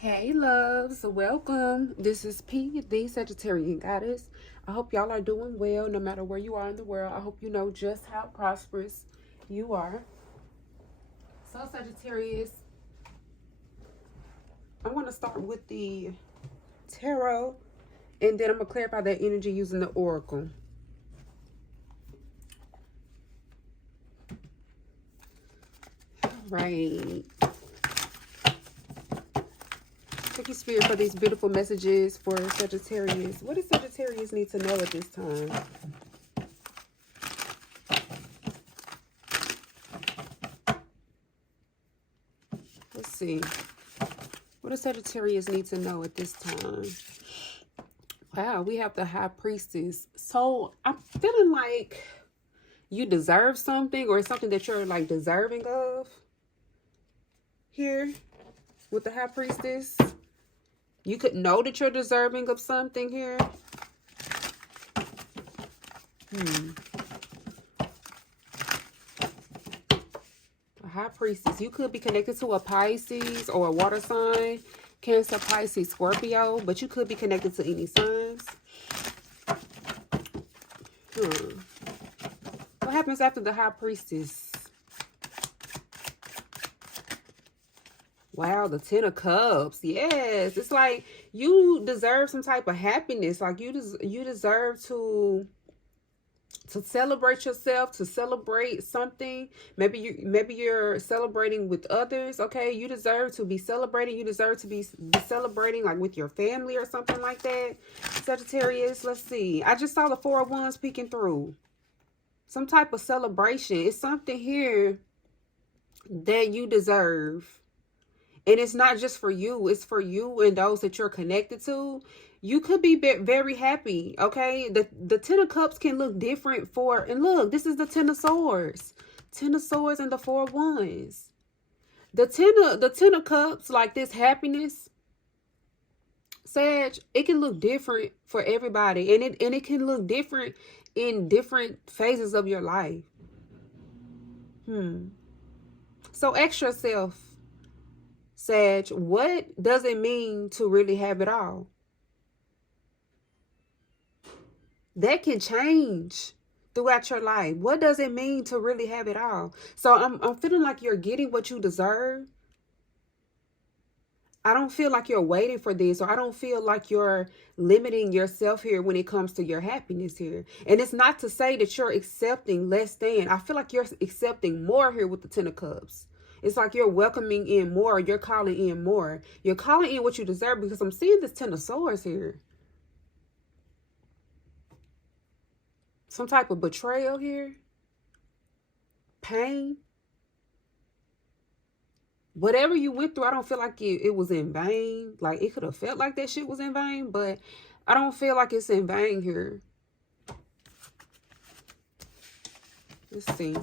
Hey loves, welcome. This is P, the Sagittarian goddess. I hope y'all are doing well no matter where you are in the world. I hope you know just how prosperous you are. So Sagittarius, I'm going to start with the tarot and then I'm going to clarify that energy using the oracle. Right. Thank you, Spirit, for these beautiful messages for Sagittarius. What does Sagittarius need to know at this time? Let's see. What does Sagittarius need to know at this time? Wow, we have the High Priestess. So I'm feeling like you deserve something, or something that you're like deserving of here with the High Priestess. You could know that you're deserving of something here. A High Priestess. You could be connected to a Pisces or a water sign. Cancer, Pisces, Scorpio. But you could be connected to any signs. What happens after the High Priestess? Wow, the Ten of Cups. Yes, it's like you deserve some type of happiness. Like you deserve to celebrate yourself, to celebrate something. Maybe you're celebrating with others. Okay, you deserve to be celebrating. You deserve to be celebrating like with your family or something like that. Sagittarius, let's see. I just saw the Four of Wands peeking through. Some type of celebration. It's something here that you deserve. And it's not just for you. It's for you and those that you're connected to. You could be very happy, okay? The Ten of Cups can look different for... And look, this is the Ten of Swords. Ten of Swords and the Four of Wands. The Ten of Cups, like this happiness, Sag, it can look different for everybody. And it can look different in different phases of your life. So ask yourself, Sag, what does it mean to really have it all? That can change throughout your life. What does it mean to really have it all? So I'm feeling like you're getting what you deserve. I don't feel like you're waiting for this, or I don't feel like you're limiting yourself here when it comes to your happiness here. And it's not to say that you're accepting less than. I feel like you're accepting more here with the Ten of Cups. It's like you're welcoming in more. You're calling in more. You're calling in what you deserve, because I'm seeing this Ten of Swords here. Some type of betrayal here. Pain. Whatever you went through, I don't feel like it was in vain. Like, it could have felt like that shit was in vain, but I don't feel like it's in vain here. Let's see.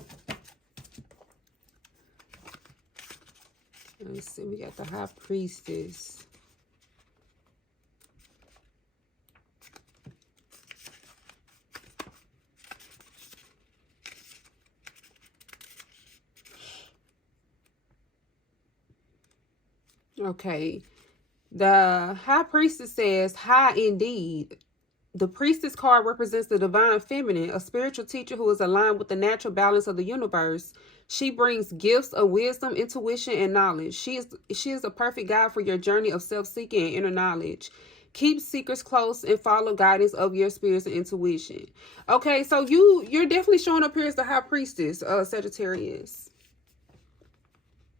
Let's see, we got the High Priestess. Okay. The High Priestess says, "High indeed." The Priestess card represents the divine feminine, a spiritual teacher who is aligned with the natural balance of the universe. She brings gifts of wisdom, intuition, and knowledge. She is a perfect guide for your journey of self-seeking and inner knowledge. Keep secrets close and follow guidance of your spirits and intuition. Okay, so you're definitely showing up here as the High Priestess, Sagittarius.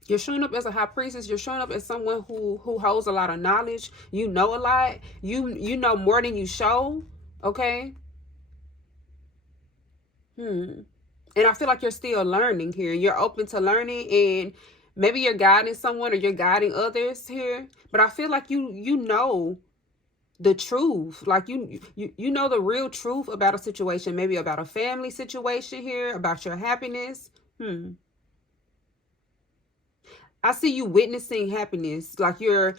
You're showing up as a High Priestess. You're showing up as someone who holds a lot of knowledge. You know a lot. You know more than you show. Okay? And I feel like you're still learning here. You're open to learning, and maybe you're guiding someone or you're guiding others here. But I feel like you know the truth. Like you know the real truth about a situation. Maybe about a family situation here. About your happiness. I see you witnessing happiness. Like you're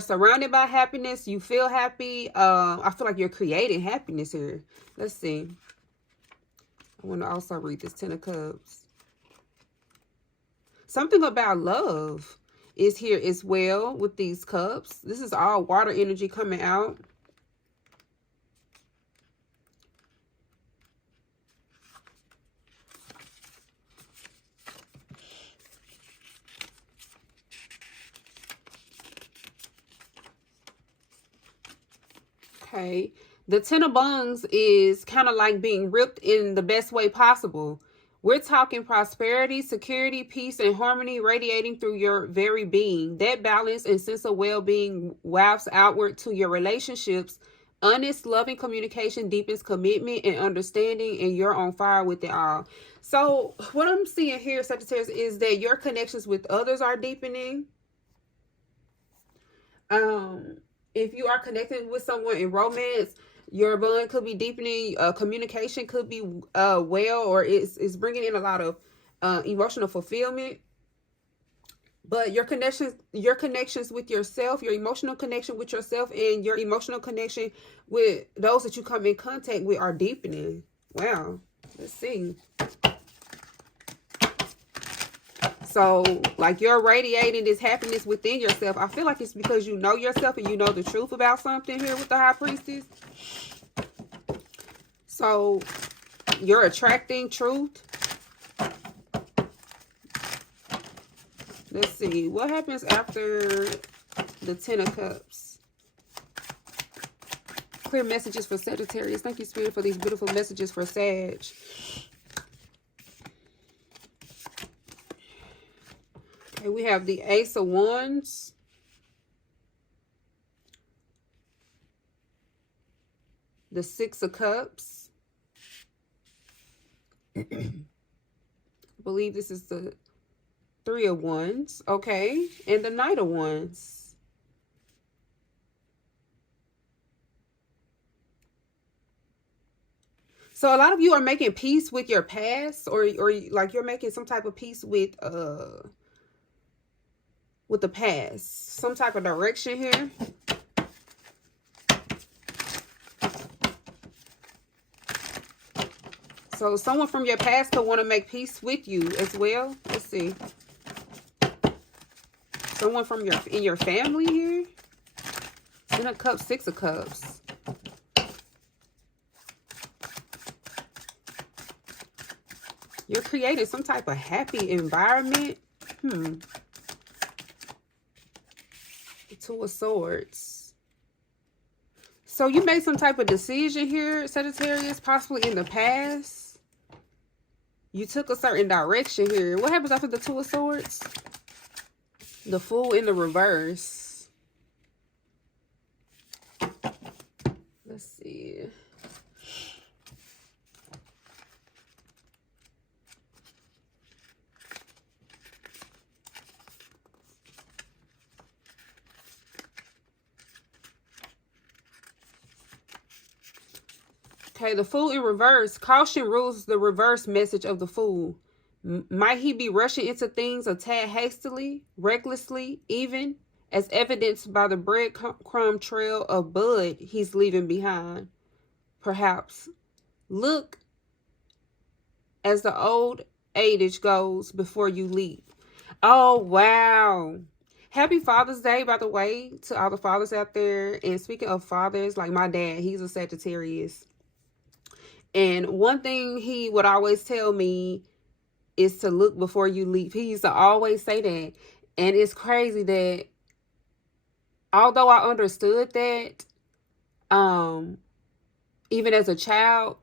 surrounded by happiness. You feel happy. I feel like you're creating happiness here. Let's see. I want to also read this Ten of Cups. Something about love. is here as well with these cups. This is all water energy coming out. Okay. The Ten of Wands is kind of like being ripped in the best way possible. We're talking prosperity, security, peace, and harmony radiating through your very being. That balance and sense of well-being wafts outward to your relationships. Honest, loving communication deepens commitment and understanding, and you're on fire with it all. So what I'm seeing here, Sagittarius, is that your connections with others are deepening. If you are connecting with someone in romance, your bond could be deepening. Communication could be well, or it's bringing in a lot of emotional fulfillment. But your connections with yourself, your emotional connection with yourself, and your emotional connection with those that you come in contact with are deepening. Wow. Let's see. So, like, you're radiating this happiness within yourself. I feel like it's because you know yourself and you know the truth about something here with the High Priestess. So, you're attracting truth. Let's see. What happens after the Ten of Cups? Clear messages for Sagittarius. Thank you, Spirit, for these beautiful messages for Sag. Okay, we have the Ace of Wands. The Six of Cups. I believe this is the Three of Wands. Okay. And the Knight of Wands. So a lot of you are making peace with your past, or like you're making some type of peace with the past, some type of direction here. So someone from your past could want to make peace with you as well. Let's see. Someone from in your family here. Ten of Cups, Six of Cups. You're creating some type of happy environment. Two of Swords. So you made some type of decision here, Sagittarius, possibly in the past. You took a certain direction here. What happens after the Two of Swords? The Fool in the reverse. Let's see. Okay, the Fool in reverse. Caution rules the reverse message of the Fool. Might he be rushing into things a tad hastily, recklessly, even, as evidenced by the breadcrumb trail of blood he's leaving behind? Perhaps. Look, as the old adage goes, before you leap. Oh, wow. Happy Father's Day, by the way, to all the fathers out there. And speaking of fathers, like my dad, he's a Sagittarius. And one thing he would always tell me is to look before you leap. He used to always say that. And it's crazy that although I understood that, even as a child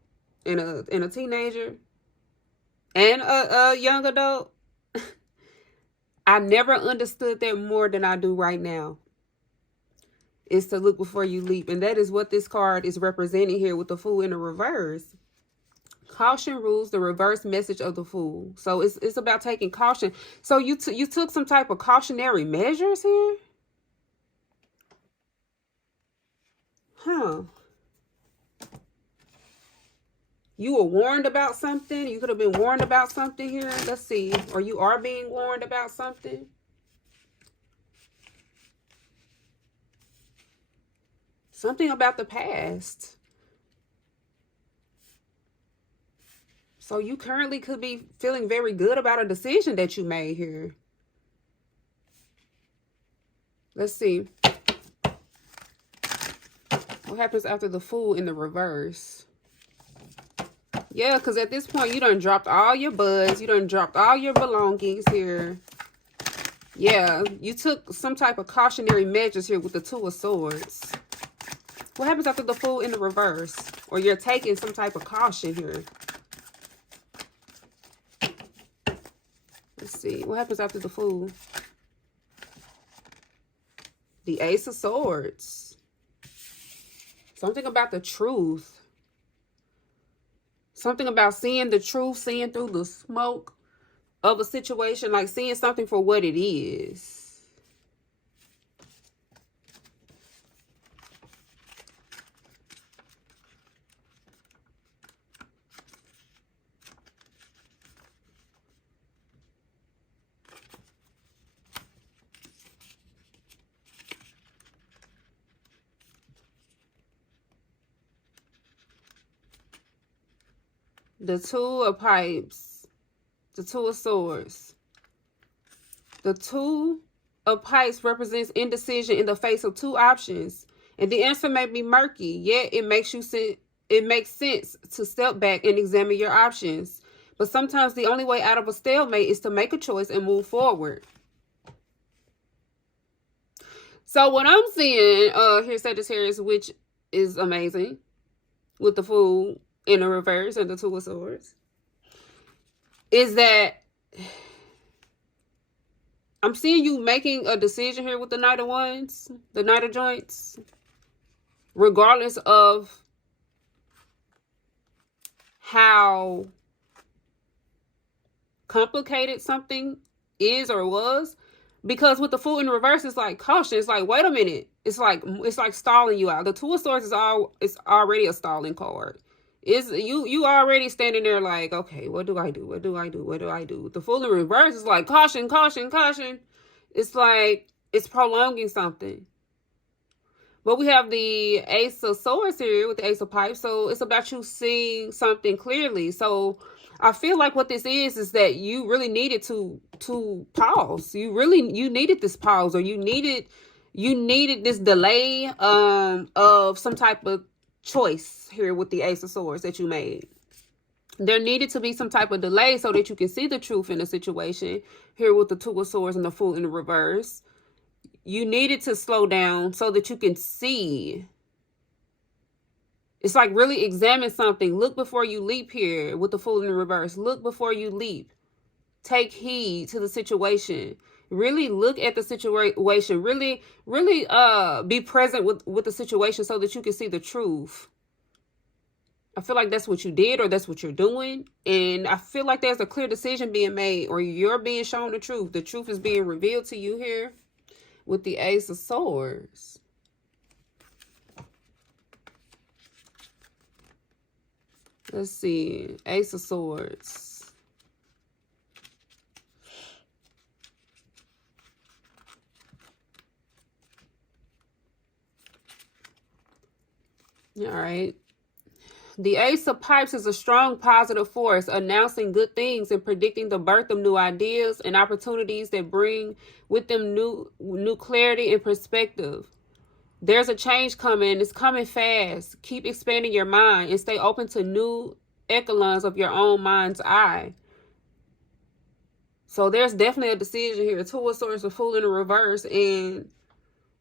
and a teenager and a young adult, I never understood that more than I do right now. Is to look before you leap. And that is what this card is representing here with the Fool in the reverse. Caution rules the reverse message of the Fool. So it's about taking caution. So you took some type of cautionary measures here? Huh. You were warned about something? You could have been warned about something here? Let's see. Or you are being warned about something? Something about the past. So you currently could be feeling very good about a decision that you made here. Let's see. What happens after the Fool in the reverse? Yeah, because at this point, you done dropped all your buds. You done dropped all your belongings here. Yeah, you took some type of cautionary measures here with the Two of Swords. What happens after the Fool in the reverse? Or you're taking some type of caution here. Let's see. What happens after the Fool? The Ace of Swords. Something about the truth. Something about seeing the truth, seeing through the smoke of a situation, like seeing something for what it is. The Two of Pipes. The Two of Swords. The Two of Pipes represents indecision in the face of two options. And the answer may be murky, yet it makes sense to step back and examine your options. But sometimes the only way out of a stalemate is to make a choice and move forward. So what I'm seeing here, Sagittarius, which is amazing, with the Fool in the reverse and the Two of Swords, is that I'm seeing you making a decision here with the Knight of Wands, the Knight of Joints, regardless of how complicated something is or was. Because with the Fool in reverse, it's like caution. It's like, wait a minute. It's like stalling you out. The Two of Swords is already a stalling card. Is you already standing there like, okay, what do I do? What do I do? What do I do? The Fool in reverse is like caution, caution, caution. It's like it's prolonging something. But we have the Ace of Swords here with the Ace of Pipes. So it's about you seeing something clearly. So I feel like what this is that you really needed to pause. You needed this pause, or you needed this delay of some type of choice here with the Ace of Swords that you made. There needed to be some type of delay so that you can see the truth in the situation here with the Two of Swords and the Fool in the reverse. You needed to slow down so that you can see. It's like really examine something. Look before you leap here with the Fool in the reverse. Look before you leap. Take heed to the situation. Really look at the situation. Really be present with the situation so that you can see the truth. I feel like that's what you did, or that's what you're doing. And I feel like there's a clear decision being made, or you're being shown the truth. The truth is being revealed to you here with the Ace of Swords. Let's see. Ace of Swords. All right. The Ace of Pipes is a strong positive force, announcing good things and predicting the birth of new ideas and opportunities that bring with them new clarity and perspective. There's a change coming. It's coming fast. Keep expanding your mind and stay open to new echelons of your own mind's eye. So there's definitely a decision here. Two of Swords, the Fool in the reverse, and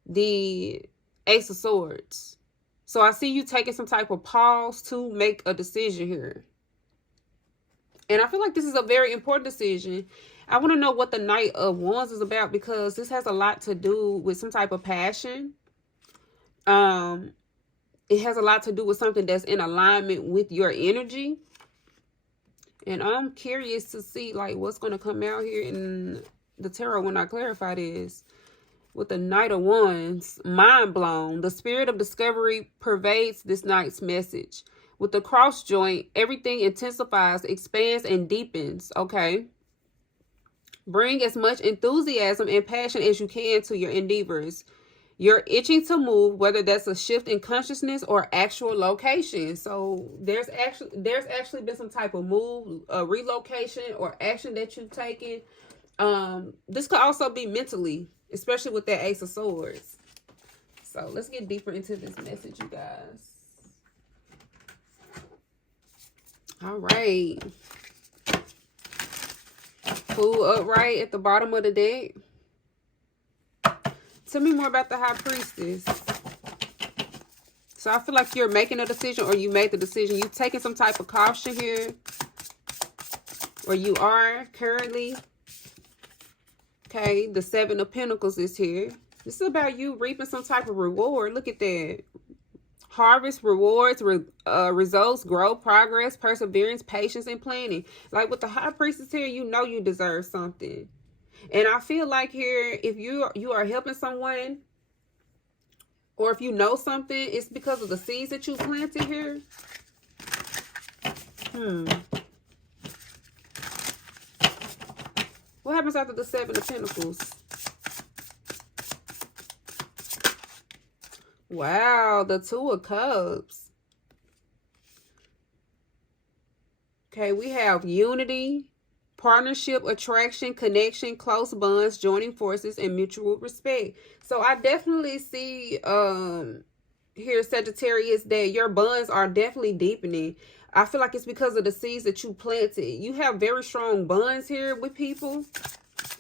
the Ace of Swords. So I see you taking some type of pause to make a decision here. And I feel like this is a very important decision. I want to know what the Knight of Wands is about, because this has a lot to do with some type of passion. It has a lot to do with something that's in alignment with your energy. And I'm curious to see like what's going to come out here in the tarot when I clarify this. With the Knight of Wands, mind blown. The spirit of discovery pervades this night's message. With the cross joint, everything intensifies, expands, and deepens. Okay. Bring as much enthusiasm and passion as you can to your endeavors. You're itching to move, whether that's a shift in consciousness or actual location. So there's actually been some type of move, relocation, or action that you've taken. This could also be mentally. especially with that Ace of Swords. So let's get deeper into this message, you guys. All right. Fool upright at the bottom of the deck. Tell me more about the High Priestess. So I feel like you're making a decision, or you made the decision. You're taking some type of caution here. Or you are currently. Okay, the Seven of Pentacles is here. This is about you reaping some type of reward. Look at that. Harvest, rewards, results, growth, progress, perseverance, patience, and planning. Like with the High Priestess here, you know you deserve something. And I feel like here, if you are helping someone, or if you know something, it's because of the seeds that you planted here. What happens after the Seven of Pentacles? Wow, the Two of Cups. Okay, we have unity, partnership, attraction, connection, close bonds, joining forces, and mutual respect. So I definitely see here, Sagittarius, that your bonds are definitely deepening. I feel like it's because of the seeds that you planted. You have very strong bonds here with people.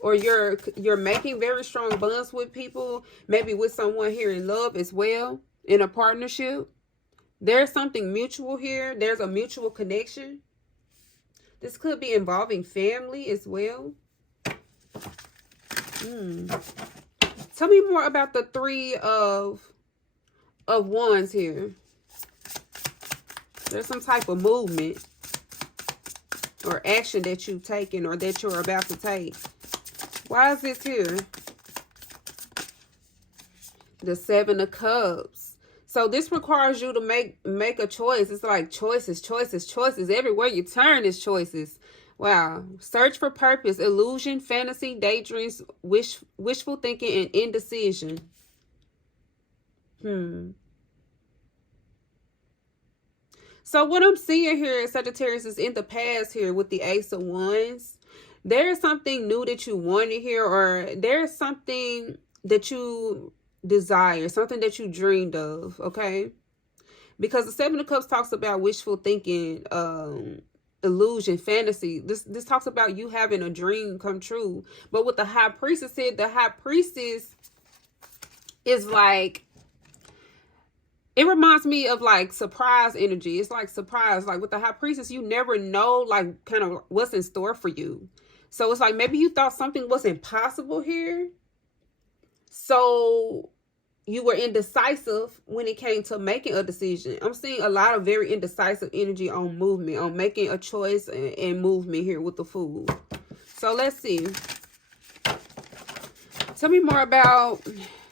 Or you're making very strong bonds with people. Maybe with someone here in love as well. In a partnership. There's something mutual here. There's a mutual connection. This could be involving family as well. Tell me more about the Three of Wands here. There's some type of movement or action that you've taken or that you're about to take. Why is this here? The Seven of Cups. So this requires you to make a choice. It's like choices, choices, choices. Everywhere you turn is choices. Wow. Search for purpose, illusion, fantasy, daydreams, wishful thinking, and indecision. So what I'm seeing here, Sagittarius, is in the past here with the Ace of Wands. There's something new that you wanted here, or there's something that you desire, something that you dreamed of, okay? Because the Seven of Cups talks about wishful thinking, illusion, fantasy. This talks about you having a dream come true. But what the High Priestess said, the High Priestess is like, it reminds me of like surprise energy. It's like surprise. Like with the High Priestess, you never know like kind of what's in store for you. So it's like maybe you thought something was impossible here. So you were indecisive when it came to making a decision. I'm seeing a lot of very indecisive energy on movement, on making a choice and movement here with the Fool. So let's see. Tell me more about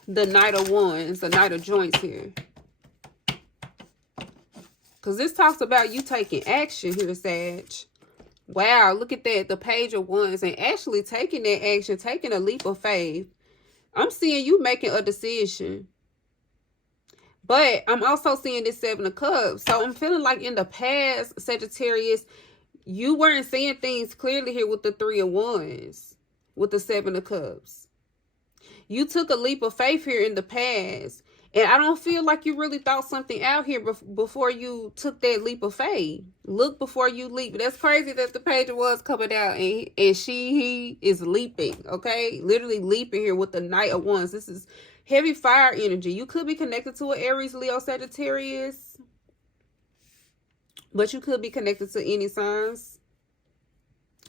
the Knight of Wands, the Knight of Joints here. Because this talks about you taking action here, Sag. Wow, look at that. The Page of Wands. And actually taking that action, taking a leap of faith. I'm seeing you making a decision. But I'm also seeing this Seven of Cups. So I'm feeling like in the past, Sagittarius, you weren't seeing things clearly here with the Three of Wands. With the Seven of Cups. You took a leap of faith here in the past. And I don't feel like you really thought something out here before you took that leap of faith. Look before you leap. That's crazy that the Page of Wands coming out and he is leaping, okay? Literally leaping here with the Knight of Wands. This is heavy fire energy. You could be connected to an Aries, Leo, Sagittarius. But you could be connected to any signs.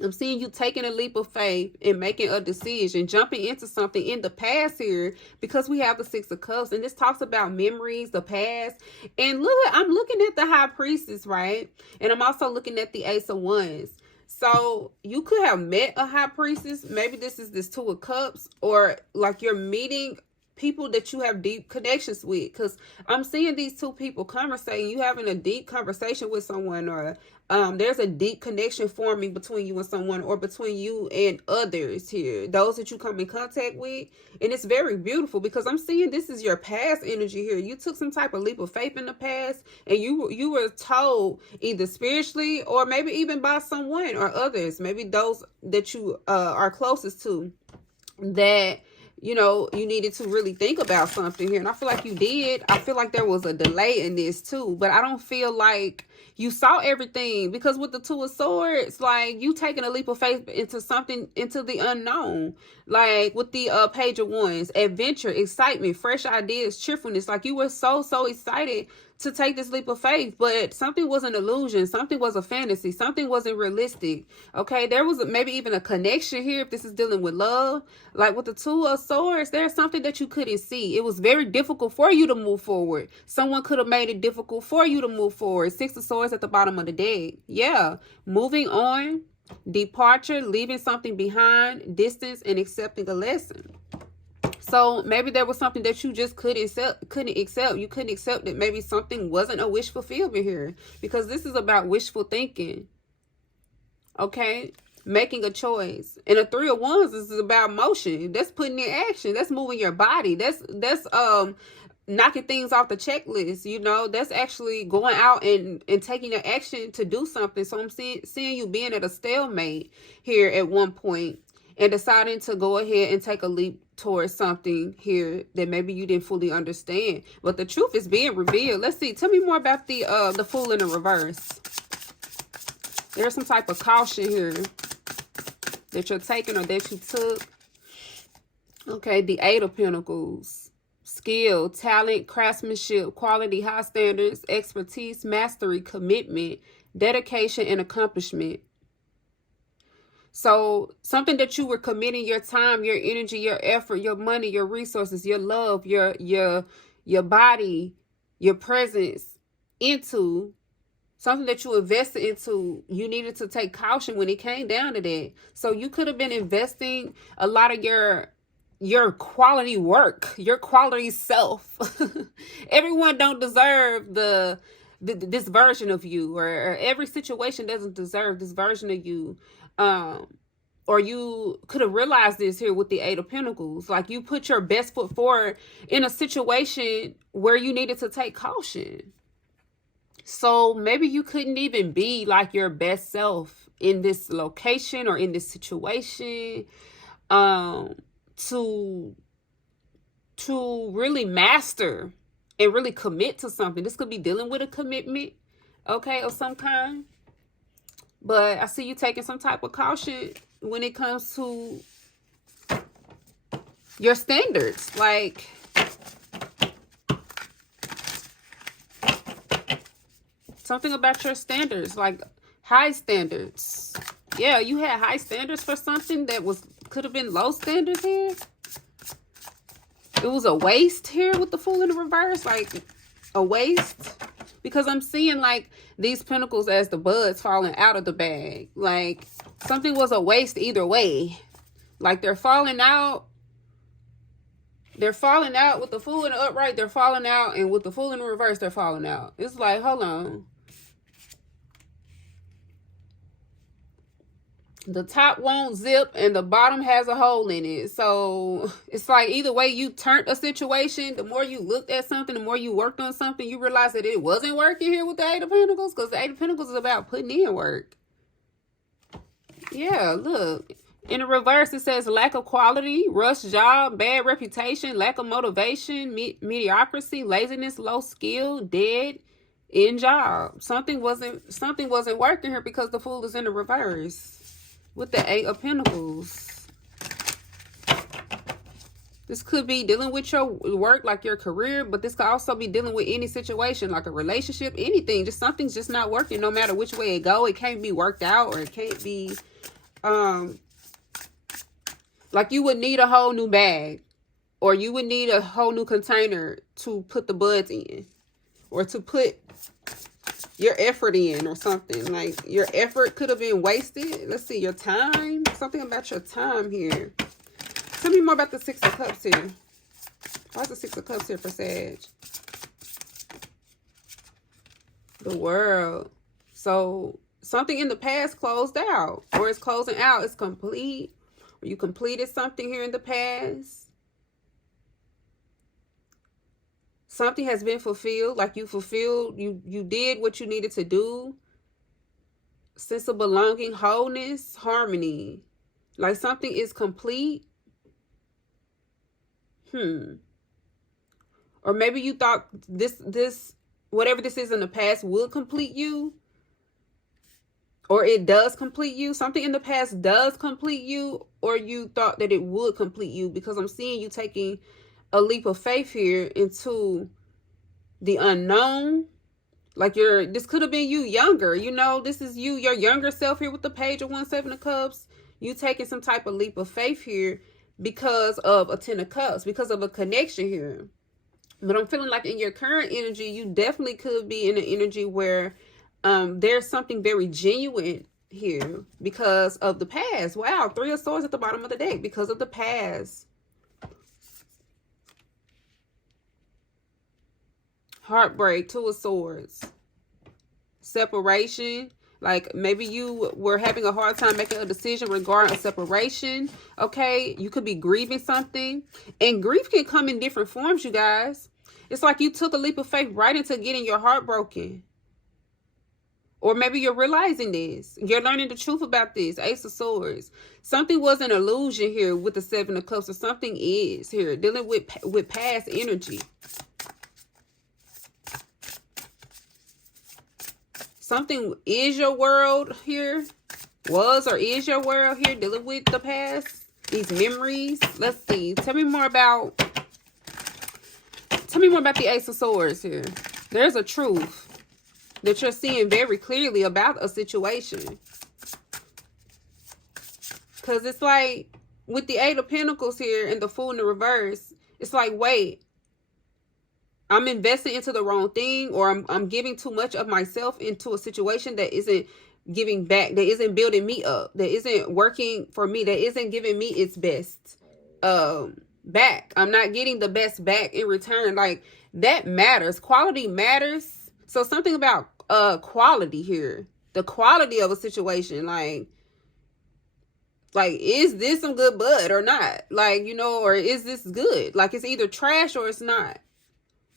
I'm seeing you taking a leap of faith and making a decision, jumping into something in the past here because we have the Six of Cups. And this talks about memories, the past. And look, I'm looking at the High Priestess, right? And I'm also looking at the Ace of Wands. So you could have met a High Priestess. Maybe this is this Two of Cups, or like you're meeting people that you have deep connections with, because I'm seeing these two people conversating. You having a deep conversation with someone, or there's a deep connection forming between you and someone, or between you and others here, those that you come in contact with. And it's very beautiful because I'm seeing this is your past energy here. You took some type of leap of faith in the past, and you were told either spiritually or maybe even by someone or others, maybe those that you are closest to, that you know, you needed to really think about something here. And I feel like you did. I feel like there was a delay in this too. But I don't feel like you saw everything, because with the Two of Swords, like, you taking a leap of faith into something, into the unknown. Like with the Page of Wands, adventure, excitement, fresh ideas, cheerfulness. Like, you were so excited to take this leap of faith, but something was an illusion, something was a fantasy, something wasn't realistic. Okay, there was maybe even a connection here if this is dealing with love. Like with the Two of Swords, there's something that you couldn't see. It was very difficult for you to move forward. Someone could have made it difficult for you to move forward. Six of Swords at the bottom of the deck. Yeah, moving on, departure, leaving something behind, distance, and accepting a lesson. So maybe there was something that you just couldn't accept. You couldn't accept that maybe something wasn't a wish fulfillment here, because this is about wishful thinking. Okay, making a choice. And the Three of Wands is about motion. That's putting in action. That's moving your body. That's knocking things off the checklist. You know, that's actually going out and taking an action to do something. So I'm seeing you being at a stalemate here at one point, and deciding to go ahead and take a leap towards something here that maybe you didn't fully understand. But the truth is being revealed. Let's see. Tell me more about the Fool in the reverse. There's some type of caution here that you're taking or that you took. Okay, the Eight of Pentacles. Skill, talent, craftsmanship, quality, high standards, expertise, mastery, commitment, dedication, and accomplishment. So something that you were committing your time, your energy, your effort, your money, your resources, your love, your body, your presence into, something that you invested into, you needed to take caution when it came down to that. So you could have been investing a lot of your quality work, your quality self. Everyone don't deserve this version of you, or every situation doesn't deserve this version of you. Or you could have realized this here with the Eight of Pentacles. Like, you put your best foot forward in a situation where you needed to take caution. So maybe you couldn't even be like your best self in this location or in this situation, to really master and really commit to something. This could be dealing with a commitment, okay, of some kind. But I see you taking some type of caution when it comes to your standards. Like, something about your standards, like high standards. Yeah, you had high standards for something that could have been low standards here. It was a waste here with the Fool in the reverse, like a waste. Because I'm seeing like these pentacles as the buds falling out of the bag. Like, something was a waste either way. Like, they're falling out. They're falling out with the Fool in the upright. They're falling out. And with the Fool in the reverse, they're falling out. It's like, hold on. The top won't zip and the bottom has a hole in it. So it's like either way you turned a situation, the more you looked at something, the more you worked on something, you realize that it wasn't working here with the Eight of Pentacles, because the Eight of Pentacles is about putting in work. Yeah, look. In the reverse, it says lack of quality, rush job, bad reputation, lack of motivation, mediocrity, laziness, low skill, dead end job. Something wasn't working here because the Fool is in the reverse. With the Eight of Pentacles. This could be dealing with your work, like your career, but this could also be dealing with any situation, like a relationship, anything. Just something's just not working, no matter which way it go. It can't be worked out, or it can't be, like you would need a whole new bag, or you would need a whole new container to put the buds in, or to put your effort in, or something. Like, your effort could have been wasted. Let's see, your time. Something about your time here. Tell me more about the Six of Cups here. Why's the Six of Cups here for Sag? The World. So something in the past closed out, or it's closing out. It's complete. Or you completed something here in the past. Something has been fulfilled, like you fulfilled, you did what you needed to do. Sense of belonging, wholeness, harmony. Like, something is complete. Or maybe you thought this whatever this is in the past would complete you, or it does complete you. Something in the past does complete you, or you thought that it would complete you, because I'm seeing you taking a leap of faith here into the unknown. Like this could have been you younger. This is you, your younger self here with the page of 1-7 of Cups. You taking some type of leap of faith here because of a 10 of Cups, because of a connection here. But I'm feeling like in your current energy, you definitely could be in an energy where there's something very genuine here because of the past. Wow, 3 of Swords at the bottom of the deck because of the past. Heartbreak, 2 of Swords. Separation. Like maybe you were having a hard time making a decision regarding a separation. Okay, you could be grieving something. And grief can come in different forms, you guys. It's like you took a leap of faith right into getting your heart broken. Or maybe you're realizing this. You're learning the truth about this. Ace of Swords. Something was an illusion here with the 7 of Cups. Or something is here. Dealing with past energy. Something is your world here. Was or is your world here. Dealing with the past. These memories. Let's see. Tell me more about the Ace of Swords here. There's a truth that you're seeing very clearly about a situation. Because it's like with the 8 of Pentacles here and the Fool in the reverse, it's like, wait, I'm investing into the wrong thing, or I'm giving too much of myself into a situation that isn't giving back, that isn't building me up, that isn't working for me, that isn't giving me its best back. I'm not getting the best back in return. Like, that matters. Quality matters. So something about quality here. The quality of a situation. Like, is this some good bud or not? Like, or is this good? Like, it's either trash or it's not.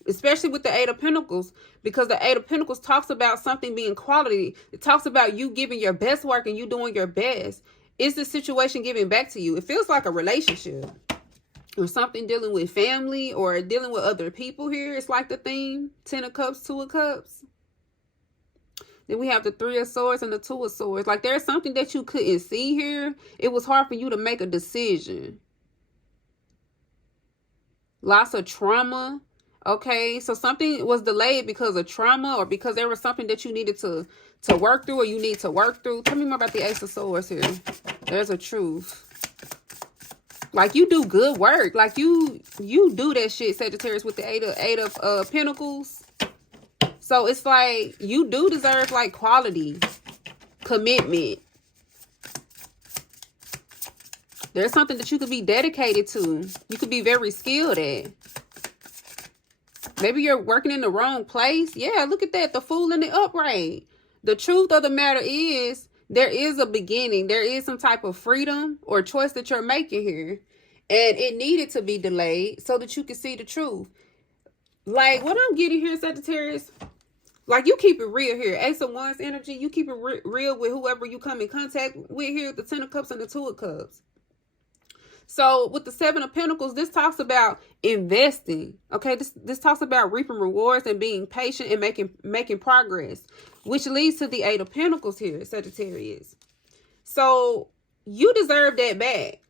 Especially with the 8 of Pentacles, because the 8 of Pentacles talks about something being quality. It talks about you giving your best work and you doing your best. Is the situation giving back to you? It feels like a relationship or something dealing with family or dealing with other people here. It's like the theme. 10 of Cups, 2 of Cups. Then we have the 3 of Swords and the 2 of Swords. Like, there's something that you couldn't see here. It was hard for you to make a decision. Lots of trauma. Okay, so something was delayed because of trauma or because there was something that you needed to work through or you need to work through. Tell me more about the Ace of Swords here. There's a truth. Like, you do good work. Like, you do that shit, Sagittarius, with the 8 of Pentacles. So it's like you do deserve like quality, commitment. There's something that you could be dedicated to. You could be very skilled at. Maybe you're working in the wrong place. Yeah, look at that. The Fool and the Upright. The truth of the matter is, there is a beginning. There is some type of freedom or choice that you're making here. And it needed to be delayed so that you can see the truth. Like, what I'm getting here, Sagittarius, like, you keep it real here. Ace of Wands energy, you keep it real with whoever you come in contact with here. The 10 of Cups and the 2 of Cups. So with the 7 of Pentacles, this talks about investing. Okay, this talks about reaping rewards and being patient and making progress, which leads to the 8 of Pentacles here, Sagittarius. So you deserve that back.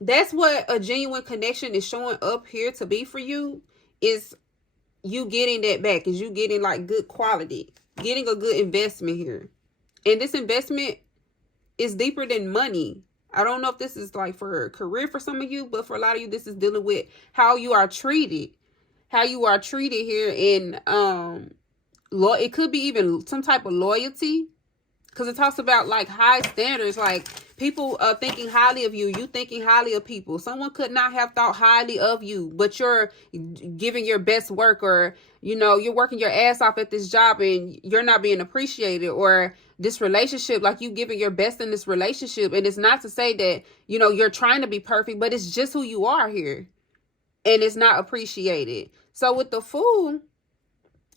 That's what a genuine connection is showing up here to be for you, is you getting that back, is you getting like good quality, getting a good investment here. And this investment is deeper than money. I don't know if this is like for a career for some of you, but for a lot of you, this is dealing with how you are treated. How you are treated here in, it could be even some type of loyalty. Because it talks about like high standards, like people thinking highly of you, you thinking highly of people. Someone could not have thought highly of you, but you're giving your best work, or, you're working your ass off at this job and you're not being appreciated, or this relationship, like you giving your best in this relationship. And it's not to say that, you're trying to be perfect, but it's just who you are here. And it's not appreciated. So with the Fool,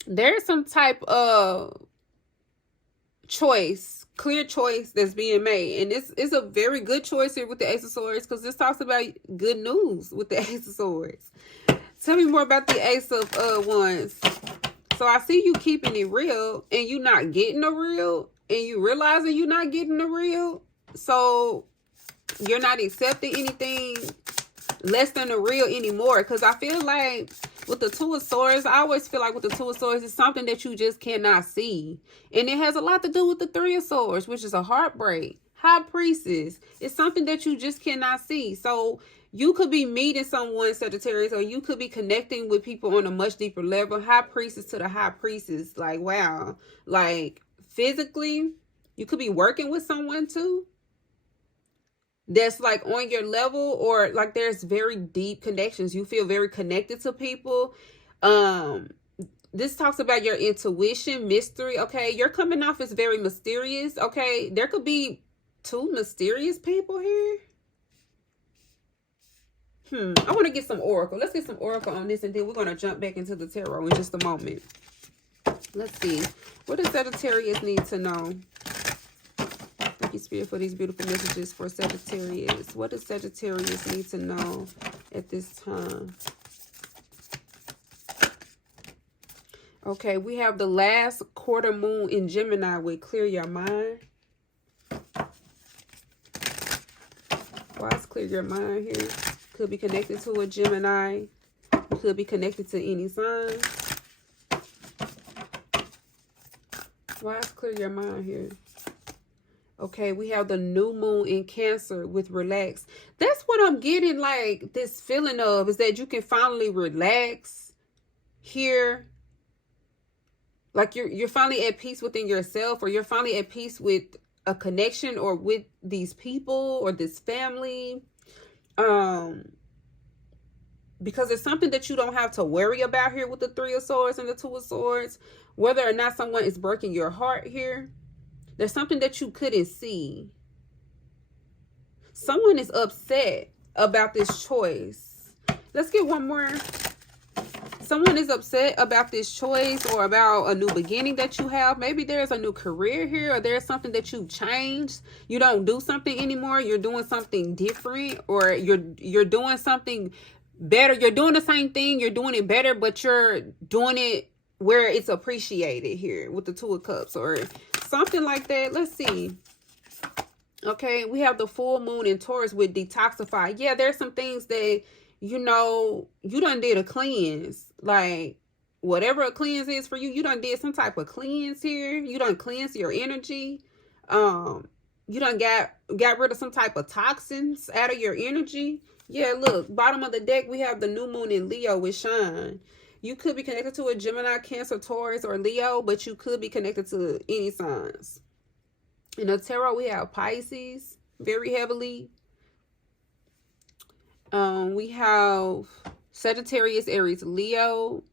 there's some type of choice clear choice that's being made. And it's a very good choice here with the Ace of Swords, because this talks about good news with the Ace of Swords. Tell me more about the Ace of Wands. So I see you keeping it real, and you not getting the real, and you realizing you're not getting the real. So you're not accepting anything less than the real anymore. Because I feel like with the Two of Swords, I always feel like with the Two of Swords, it's something that you just cannot see. And it has a lot to do with the Three of Swords, which is a heartbreak. High Priestess. It's something that you just cannot see. So you could be meeting someone, Sagittarius, or you could be connecting with people on a much deeper level. High Priestess to the High Priestess. Like, wow. Like, physically, you could be working with someone too that's like on your level, or like there's very deep connections. You feel very connected to people. This talks about your intuition, mystery. Okay, you're coming off as very mysterious. Okay, there could be two mysterious people here. I want to get some oracle. Let's get some oracle on this, and then we're going to jump back into the tarot in just a moment. Let's see. What does Sagittarius need to know? Thank you, Spirit, for these beautiful messages for Sagittarius. What does Sagittarius need to know at this time? Okay, we have the last quarter moon in Gemini with clear your mind. Why is clear your mind here? Could be connected to a Gemini. Could be connected to any sign. Why is clear your mind here? Okay, we have the new moon in Cancer with relax. That's what I'm getting, like, this feeling of, is that you can finally relax here. Like you're finally at peace within yourself, or you're finally at peace with a connection, or with these people, or this family. Because it's something that you don't have to worry about here with the Three of Swords and the Two of Swords. Whether or not someone is breaking your heart here. There's something that you couldn't see. Someone is upset about this choice. Let's get one more. Someone is upset about this choice, or about a new beginning that you have. Maybe there's a new career here, or there's something that you've changed. You don't do something anymore. You're doing something different, or you're doing something better. You're doing the same thing. You're doing it better, but you're doing it where it's appreciated here with the Two of Cups, or something like that. Let's see. Okay, we have the full moon in Taurus with detoxify. Yeah, there's some things that, you know, you done did a cleanse. Like, whatever a cleanse is for you, you done did some type of cleanse here. You done cleanse your energy. You done got rid of some type of toxins out of your energy. Yeah, look, bottom of the deck, we have the new moon in Leo with shine. You could be connected to a Gemini, Cancer, Taurus, or Leo, but you could be connected to any signs. In the tarot, we have Pisces very heavily. We have Sagittarius, Aries, Leo,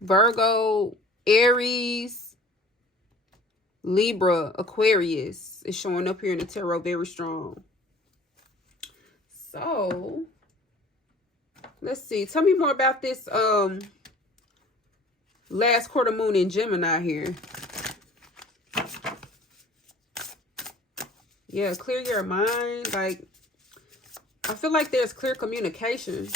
Virgo, Aries, Libra, Aquarius is showing up here in the tarot very strong. So let's see. Tell me more about this last quarter moon in Gemini here. Yeah, clear your mind. Like, I feel like there's clear communication.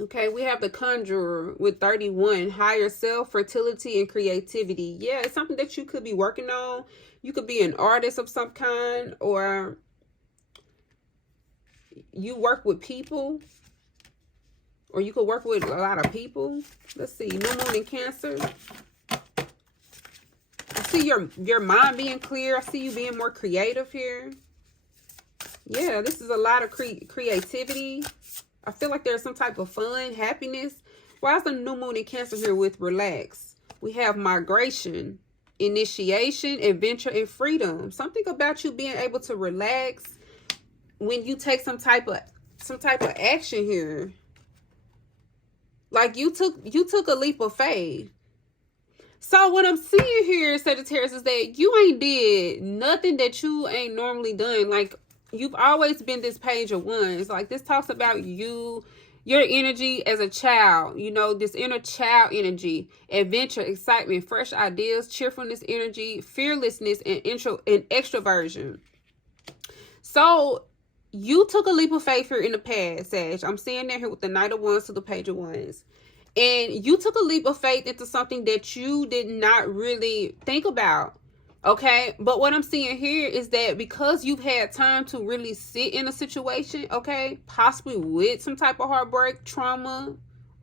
Okay, we have the Conjurer with 31. Higher self, fertility, and creativity. Yeah, it's something that you could be working on. You could be an artist of some kind, or you work with people. Or you could work with a lot of people. Let's see. New moon in Cancer. I see your mind being clear. I see you being more creative here. Yeah, this is a lot of creativity. I feel like there's some type of fun, happiness. Why is the new moon in Cancer here with relax? We have migration, initiation, adventure, and freedom. Something about you being able to relax when you take some type of action here. Like you took a leap of faith. So what I'm seeing here, Sagittarius, is that you ain't did nothing that you ain't normally done. Like, you've always been this Page of Wands. Like, this talks about you your energy as a child, you know, this inner child energy, adventure, excitement, fresh ideas, cheerfulness energy, fearlessness, and extroversion. So you took a leap of faith here in the past, Sag. I'm seeing that here with the Knight of Wands to the Page of Wands. And you took a leap of faith into something that you did not really think about. Okay, but what I'm seeing here is that because you've had time to really sit in a situation, okay, possibly with some type of heartbreak, trauma,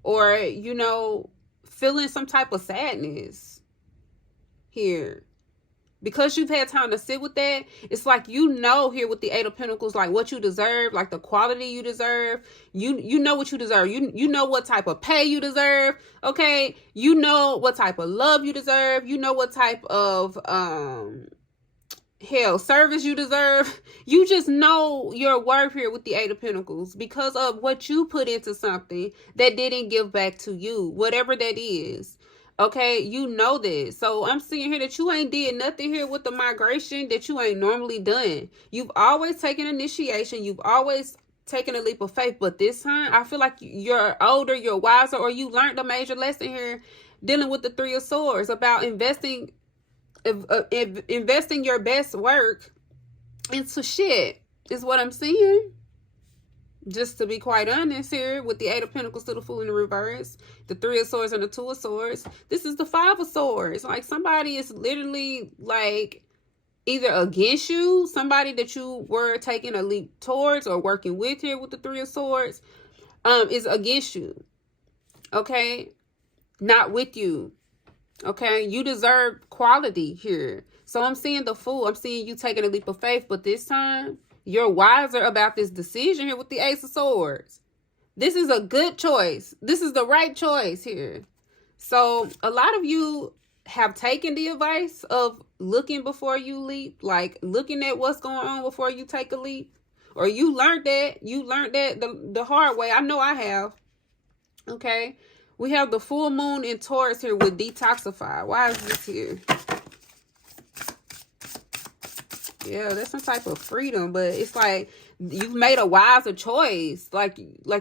or, you know, feeling some type of sadness here. Because you've had time to sit with that, it's like, you know, here with the Eight of Pentacles, like what you deserve, like the quality you deserve. You know what you deserve. You know what type of pay you deserve. Okay. You know what type of love you deserve. You know what type of service you deserve. You just know your worth here with the Eight of Pentacles because of what you put into something that didn't give back to you, whatever that is. Okay, you know this. So I'm seeing here that you ain't did nothing here with the migration that you ain't normally done. You've always taken initiation. You've always taken a leap of faith. But this time, I feel like you're older, you're wiser, or you learned a major lesson here dealing with the Three of Swords about investing your best work into shit is what I'm seeing. Just to be quite honest here, with the Eight of Pentacles to the Fool in the reverse, the Three of Swords and the Two of Swords, this is the Five of Swords. Like somebody is literally like either against you, somebody that you were taking a leap towards or working with here with the Three of Swords, is against you. Okay? Not with you. Okay? You deserve quality here. So I'm seeing the Fool. I'm seeing you taking a leap of faith, but this time you're wiser about this decision here with the Ace of Swords. This is a good choice. This is the right choice here. So a lot of you have taken the advice of looking before you leap, like looking at what's going on before you take a leap. Or you learned that. You learned that the hard way. I know I have. Okay. We have the full moon in Taurus here with detoxify. Why is this here? Yeah, that's some type of freedom, but it's like you've made a wiser choice. Like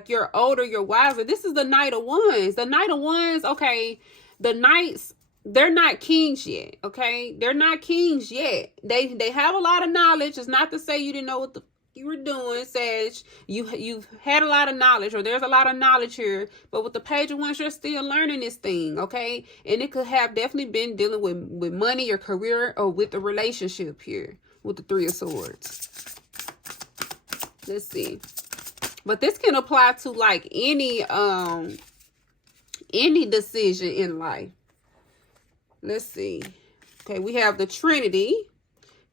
you're older, you're wiser. This is the Knight of Wands. The Knight of Wands, okay, the Knights, they're not kings yet, okay? They're not kings yet. They have a lot of knowledge. It's not to say you didn't know what you were doing, Sag. You've had a lot of knowledge, or there's a lot of knowledge here, but with the Page of Wands, you're still learning this thing, okay? And it could have definitely been dealing with money or career or with a relationship here with the Three of Swords. Let's see. But this can apply to like any decision in life. Let's see. Okay, we have the Trinity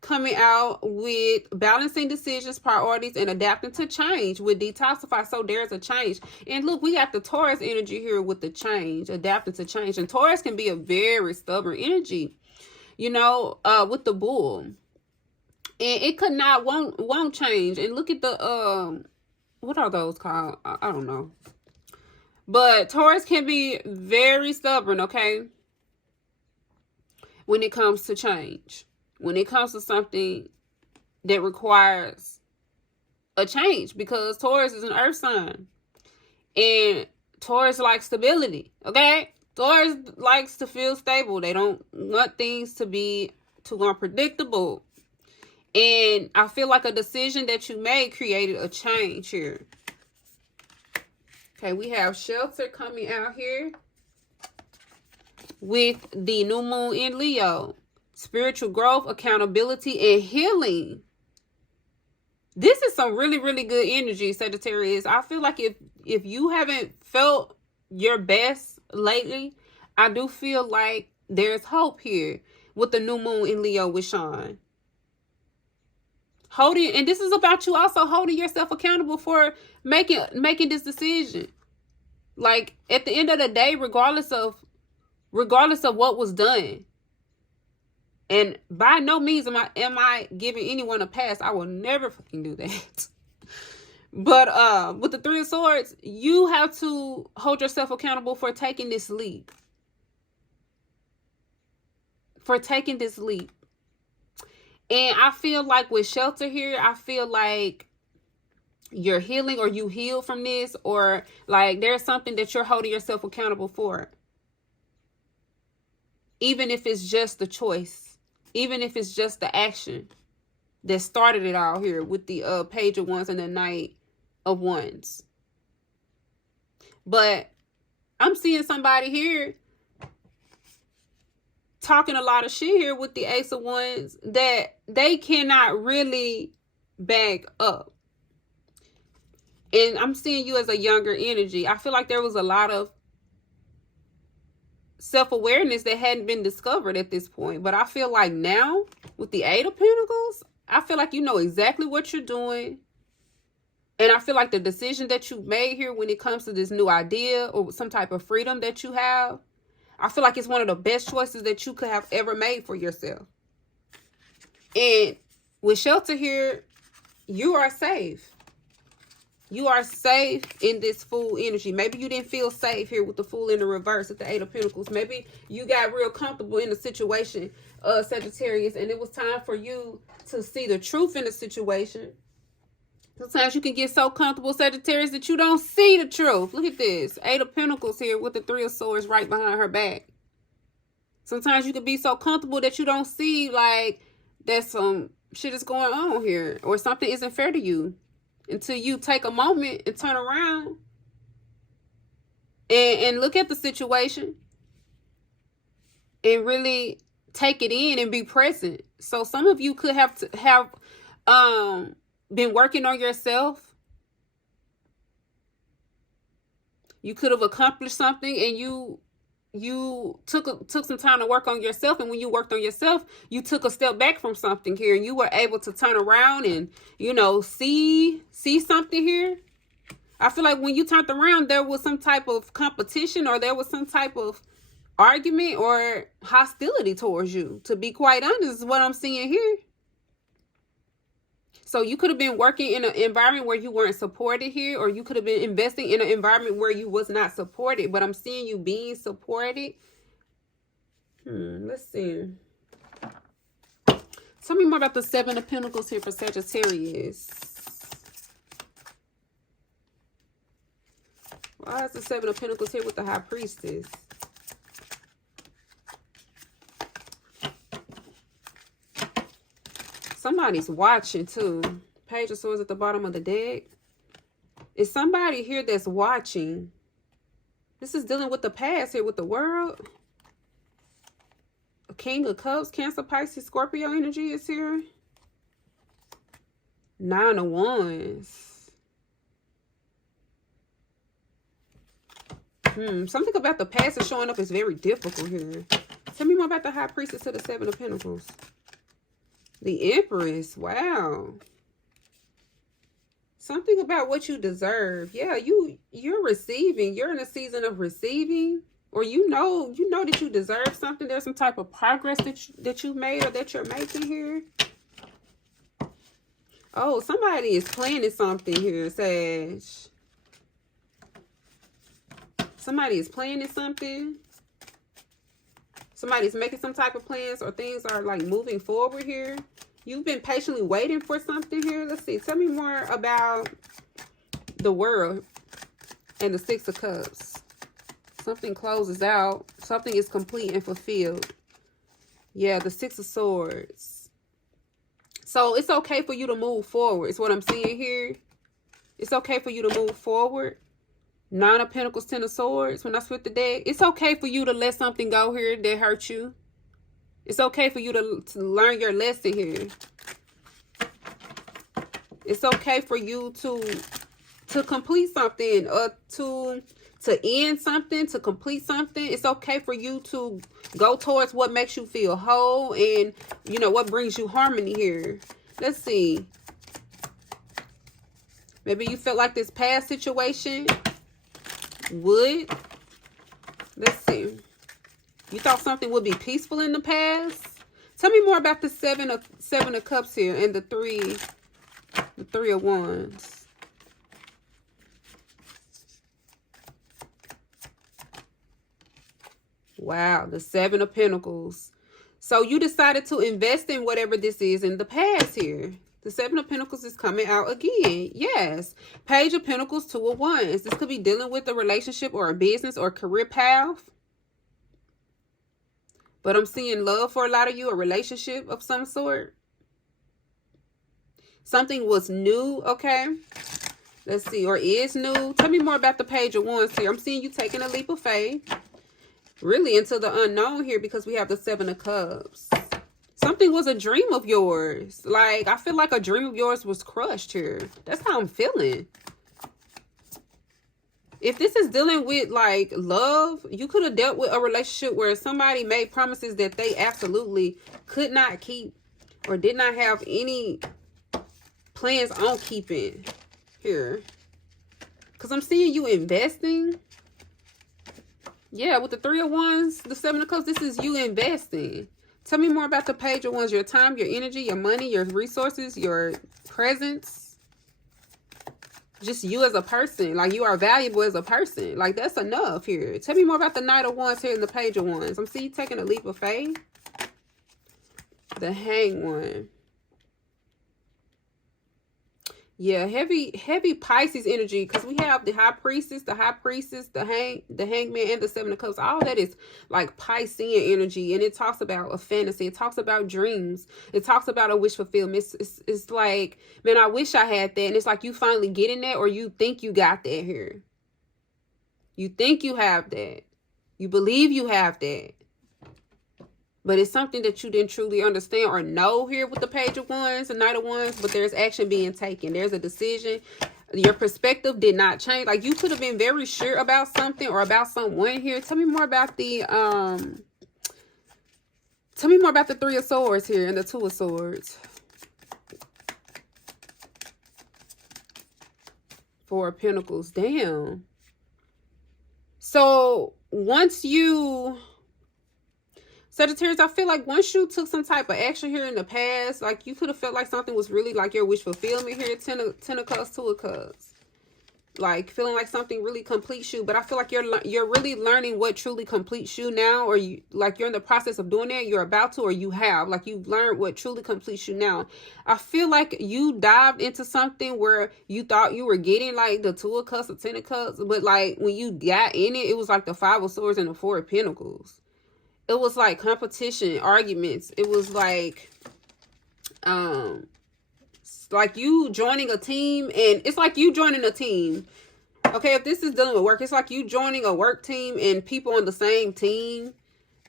coming out with balancing decisions, priorities, and adapting to change with detoxify. So there's a change. And look, we got the Taurus energy here with the change, adapting to change. And Taurus can be a very stubborn energy, you know, with the Bull. And it could not, won't change. And look at the, what are those called? I don't know. But Taurus can be very stubborn, okay? When it comes to change. When it comes to something that requires a change. Because Taurus is an earth sign. And Taurus likes stability, okay? Taurus likes to feel stable. They don't want things to be too unpredictable. And I feel like a decision that you made created a change here. Okay, we have shelter coming out here with the new moon in Leo. Spiritual growth, accountability, and healing. This is some really, really good energy, Sagittarius. I feel like if you haven't felt your best lately, I do feel like there's hope here with the new moon in Leo with Sean. And this is about you also holding yourself accountable for making this decision. Like at the end of the day, regardless of what was done. And by no means am I giving anyone a pass. I will never fucking do that. But with the Three of Swords, you have to hold yourself accountable for taking this leap. And I feel like with shelter here, I feel like you're healing or you heal from this, or like there's something that you're holding yourself accountable for. Even if it's just the choice, even if it's just the action that started it all here with the Page of Wands and the Knight of Wands. But I'm seeing somebody here talking a lot of shit here with the Ace of Wands that they cannot really back up. And I'm seeing you as a younger energy. I feel like there was a lot of self-awareness that hadn't been discovered at this point. But I feel like now, with the Eight of Pentacles, I feel like you know exactly what you're doing. And I feel like the decision that you made here when it comes to this new idea or some type of freedom that you have, I feel like it's one of the best choices that you could have ever made for yourself. And with Shelter here, you are safe. You are safe in this Fool energy. Maybe you didn't feel safe here with the Fool in the reverse at the Eight of Pentacles. Maybe you got real comfortable in the situation, Sagittarius, and it was time for you to see the truth in the situation. Sometimes you can get so comfortable, Sagittarius, that you don't see the truth. Look at this. Eight of Pentacles here with the Three of Swords right behind her back. Sometimes you can be so comfortable that you don't see, like, that some shit is going on here. Or something isn't fair to you. Until you take a moment and turn around and look at the situation. And really take it in and be present. So some of you could have been working on yourself. You could have accomplished something and you took some time to work on yourself, and when you worked on yourself, you took a step back from something here, and you were able to turn around and, you know, see something here. I feel like when you turned around, there was some type of competition, or there was some type of argument or hostility towards you. To be quite honest, is what I'm seeing here. So you could have been working in an environment where you weren't supported here, or you could have been investing in an environment where you was not supported, but I'm seeing you being supported. Let's see. Tell me more about the Seven of Pentacles here for Sagittarius. Why is the Seven of Pentacles here with the High Priestess? Somebody's watching too. Page of Swords at the bottom of the deck. Is somebody here that's watching? This is dealing with the past here with the World. A King of Cups, Cancer, Pisces, Scorpio energy is here. Nine of Wands. Something about the past is showing up as very difficult here. Tell me more about the High Priestess to the Seven of Pentacles. The Empress. Wow. Something about what you deserve. Yeah, you're receiving. You're in a season of receiving. Or you know that you deserve something. There's some type of progress that you made or that you're making here. Oh, somebody is planning something here, Sag. Somebody is planning something. Somebody's making some type of plans, or things are like moving forward here. You've been patiently waiting for something here. Let's see. Tell me more about the World and the Six of Cups. Something closes out. Something is complete and fulfilled. Yeah, the Six of Swords. So it's okay for you to move forward. It's what I'm seeing here. It's okay for you to move forward. Nine of Pentacles, Ten of Swords. When I split the deck, it's okay for you to let something go here that hurt you. It's okay for you to learn your lesson here. It's okay for you to complete something, or to end something, to complete something. It's okay for you to go towards what makes you feel whole and, you know, what brings you harmony here. Let's see. Maybe you felt like this past situation would. Let's see. You thought something would be peaceful in the past. Tell me more about the Seven of Cups here and the Three of Wands. Wow, the Seven of Pentacles. So you decided to invest in whatever this is in the past here. The Seven of Pentacles is coming out again. Yes. Page of Pentacles, Two of Wands. This could be dealing with a relationship or a business or career path. But I'm seeing love for a lot of you, a relationship of some sort. Something was new, okay? Let's see, or is new. Tell me more about the Page of Wands here. I'm seeing you taking a leap of faith. Really into the unknown here because we have the Seven of Cups. Something was a dream of yours. Like, I feel like a dream of yours was crushed here. That's how I'm feeling. If this is dealing with, like, love, you could have dealt with a relationship where somebody made promises that they absolutely could not keep or did not have any plans on keeping here. Because I'm seeing you investing. Yeah, with the Three of Wands, the Seven of Cups, this is you investing. Tell me more about the Page of Wands, your time, your energy, your money, your resources, your presence. Just you as a person. Like, you are valuable as a person. Like, that's enough here. Tell me more about the Knight of Wands here and the Page of Wands. I'm seeing you taking a leap of faith. The Hanged One. Yeah, heavy Pisces energy, because we have the High Priestess, the Hangman, and the Seven of Cups. All that is like Piscean energy, and it talks about a fantasy. It talks about dreams. It talks about a wish fulfillment. It's like, man, I wish I had that. And it's like you finally getting that, or you think you got that here. You think you have that. You believe you have that. But it's something that you didn't truly understand or know here with the Page of Wands, the Knight of Wands. But there's action being taken. There's a decision. Your perspective did not change. Like, you could have been very sure about something or about someone here. Tell me more about the Three of Swords here and the Two of Swords. Four of Pentacles. Damn. So once you... Sagittarius, I feel like once you took some type of action here in the past, like you could have felt like something was really like your wish fulfillment here. Ten of Cups, Two of Cups. Like feeling like something really completes you. But I feel like you're really learning what truly completes you now. Or you like you're in the process of doing that. You're about to, or you have. Like you've learned what truly completes you now. I feel like you dived into something where you thought you were getting like the Two of Cups, the Ten of Cups. But like when you got in it, it was like the Five of Swords and the Four of Pentacles. It was like competition, arguments. It was like you joining a team, and it's like you joining a team. Okay, if this is dealing with work, it's like you joining a work team and people on the same team.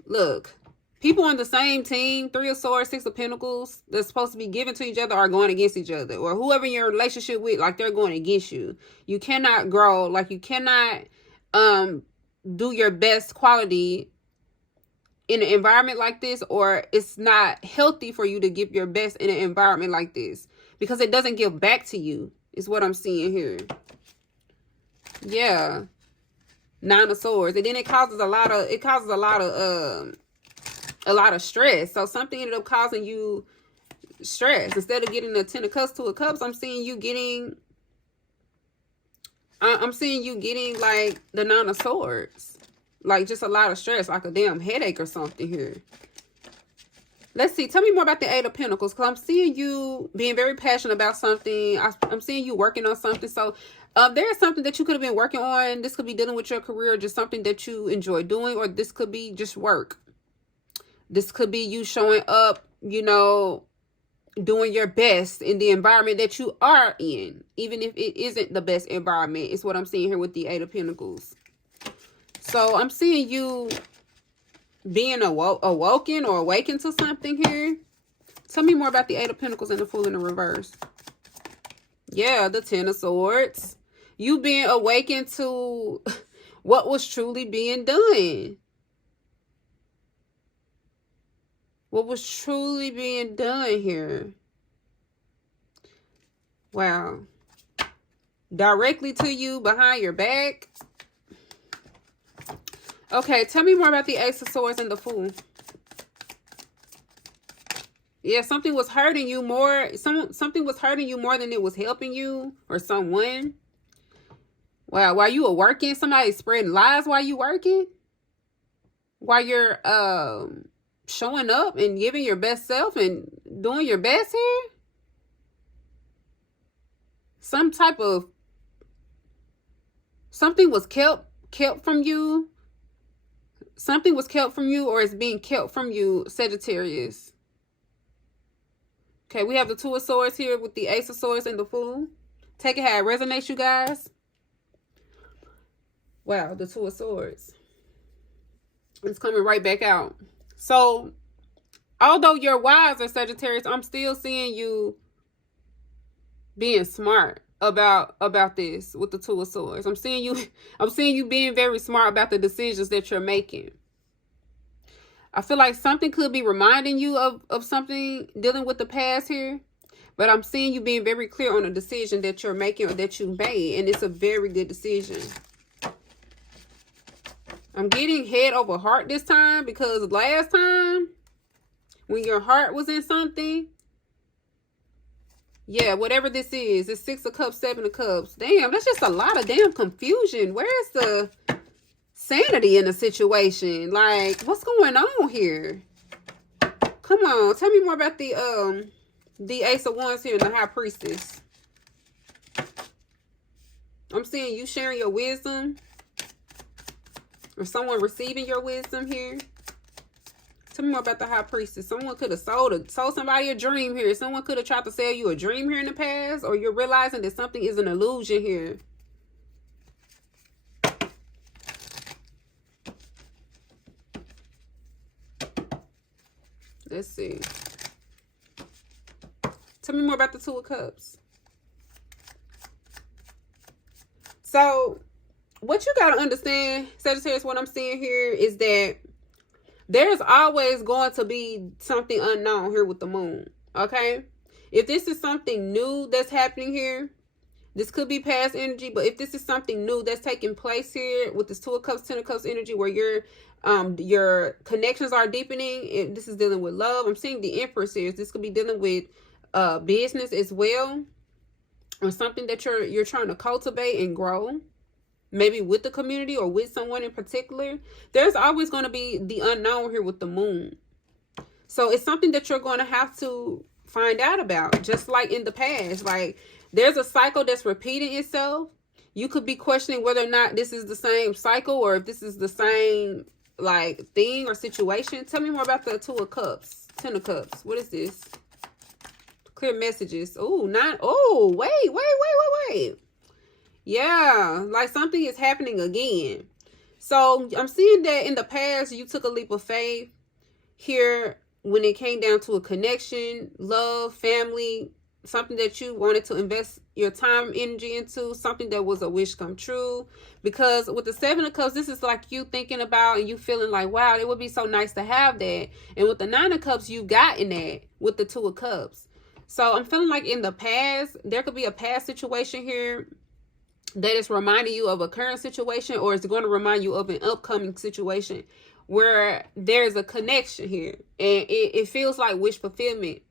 Look, people on the same team, Three of Swords, Six of Pentacles, that's supposed to be given to each other are going against each other. Or whoever you're in a relationship with, like they're going against you. You cannot grow. Like you cannot do your best quality in an environment like this, or it's not healthy for you to give your best in an environment like this because it doesn't give back to you is what I'm seeing here. Yeah. Nine of Swords. And then it causes a lot of stress. So something ended up causing you stress. Instead of getting the Ten of Cups, Two of Cups, I'm seeing you getting like the Nine of Swords. Like just a lot of stress, like a damn headache or something here. Let's see. Tell me more about the Eight of Pentacles, because I'm seeing you being very passionate about something. I'm seeing you working on something. So there is something that you could have been working on. This could be dealing with your career, just something that you enjoy doing, or this could be just work. This could be you showing up, you know, doing your best in the environment that you are in, even if it isn't the best environment. Is what I'm seeing here with the Eight of Pentacles. So I'm seeing you being awoken or awakened to something here. Tell me more about the Eight of Pentacles and the Fool in the reverse. Yeah, the Ten of Swords. You being awakened to what was truly being done. What was truly being done here. Wow. Directly to you, behind your back. Okay, tell me more about the Ace of Swords and the Fool. Yeah, something was hurting you more. Something was hurting you more than it was helping you or someone. Wow, while you were working, somebody spreading lies while you working? While you're showing up and giving your best self and doing your best here? some type of, something was kept from you. Something was kept from you, or it's being kept from you, Sagittarius. Okay, we have the Two of Swords here with the Ace of Swords and the Fool. Take it how it resonates, you guys. Wow, the Two of Swords. It's coming right back out. So, although you're wiser, Sagittarius, I'm still seeing you being smart about this with the Two of Swords. I'm seeing you being very smart about the decisions that you're making. I feel like something could be reminding you of something dealing with the past here, but I'm seeing you being very clear on a decision that you're making or that you made, and it's a very good decision. I'm getting head over heart this time, because last time when your heart was in something, yeah, whatever this is, it's 6 of Cups, 7 of Cups. Damn, that's just a lot of damn confusion. Where's the sanity in the situation? Like, what's going on here? Come on, tell me more about the Ace of Wands here and the High Priestess. I'm seeing you sharing your wisdom, or someone receiving your wisdom here. Tell me more about the High Priestess. Someone could have sold somebody a dream here. Someone could have tried to sell you a dream here in the past, or you're realizing that something is an illusion here. Let's see. Tell me more about the Two of Cups. So, what you got to understand, Sagittarius, what I'm seeing here is that there's always going to be something unknown here with the moon, okay? If this is something new that's happening here, this could be past energy, but if this is something new that's taking place here with this Two of Cups, 10 of Cups energy, where your connections are deepening, and this is dealing with love. I'm seeing the Empress here. This could be dealing with business as well, or something that you're trying to cultivate and grow. Maybe with the community or with someone in particular. There's always going to be the unknown here with the moon. So it's something that you're going to have to find out about, just like in the past. Like, there's a cycle that's repeating itself. You could be questioning whether or not this is the same cycle, or if this is the same like thing or situation. Tell me more about the Two of Cups, 10 of Cups. What is this? Clear messages. Oh, wait. Yeah, like something is happening again. So I'm seeing that in the past, you took a leap of faith here when it came down to a connection, love, family, something that you wanted to invest your time, energy into, something that was a wish come true. Because with the 7 of Cups, this is like you thinking about and you feeling like, wow, it would be so nice to have that. And with the 9 of Cups, you got in that with the 2 of Cups. So I'm feeling like in the past, there could be a past situation here that is reminding you of a current situation, or it's going to remind you of an upcoming situation where there's a connection here, and it feels like wish fulfillment.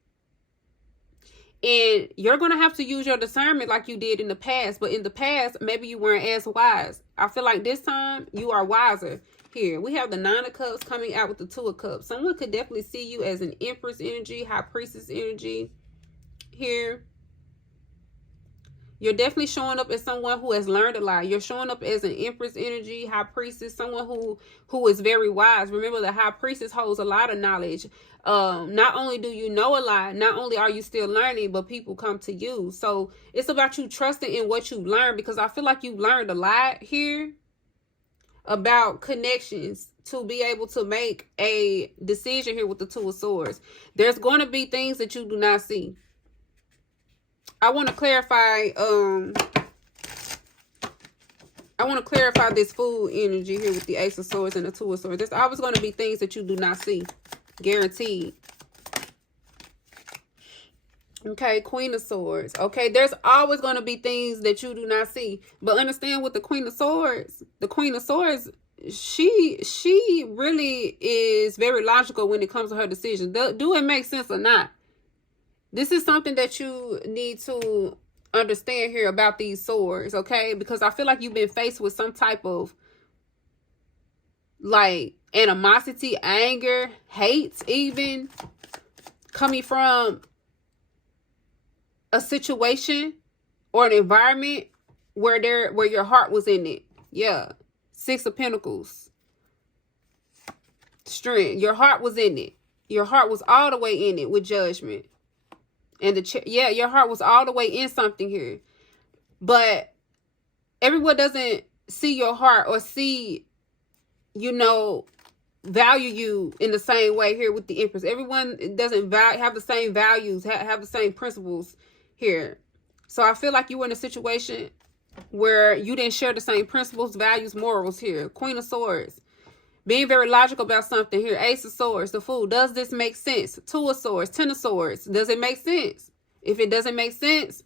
And you're going to have to use your discernment like you did in the past, but in the past, maybe you weren't as wise. I feel like this time you are wiser here. We have the 9 of Cups coming out with the 2 of Cups. Someone could definitely see you as an Empress energy, High Priestess energy here. You're definitely showing up as someone who has learned a lot. You're showing up as an Empress energy, High Priestess, someone who is very wise. Remember, the High Priestess holds a lot of knowledge. Not only do you know a lot, not only are you still learning, but people come to you. So it's about you trusting in what you learned, because I feel like you learned a lot here about connections to be able to make a decision here with the 2 of Swords. There's going to be things that you do not see. I want to clarify this Fool energy here with the Ace of Swords and the 2 of Swords. There's always going to be things that you do not see. Guaranteed. Okay, Queen of Swords. Okay, there's always going to be things that you do not see. But understand with the Queen of Swords, she really is very logical when it comes to her decisions. Do it make sense or not? This is something that you need to understand here about these swords, okay? Because I feel like you've been faced with some type of like animosity, anger, hate, even coming from a situation or an environment where your heart was in it. Yeah. 6 of Pentacles. Strength. Your heart was in it. Your heart was all the way in it with Judgment. And your heart was all the way in something here. But everyone doesn't see your heart or see, value you in the same way here with the Empress. Everyone doesn't have the same values, have the same principles here. So I feel like you were in a situation where you didn't share the same principles, values, morals here. Queen of Swords. Being very logical about something here. Ace of Swords, the Fool. Does this make sense? 2 of Swords, 10 of Swords. Does it make sense? If it doesn't make sense,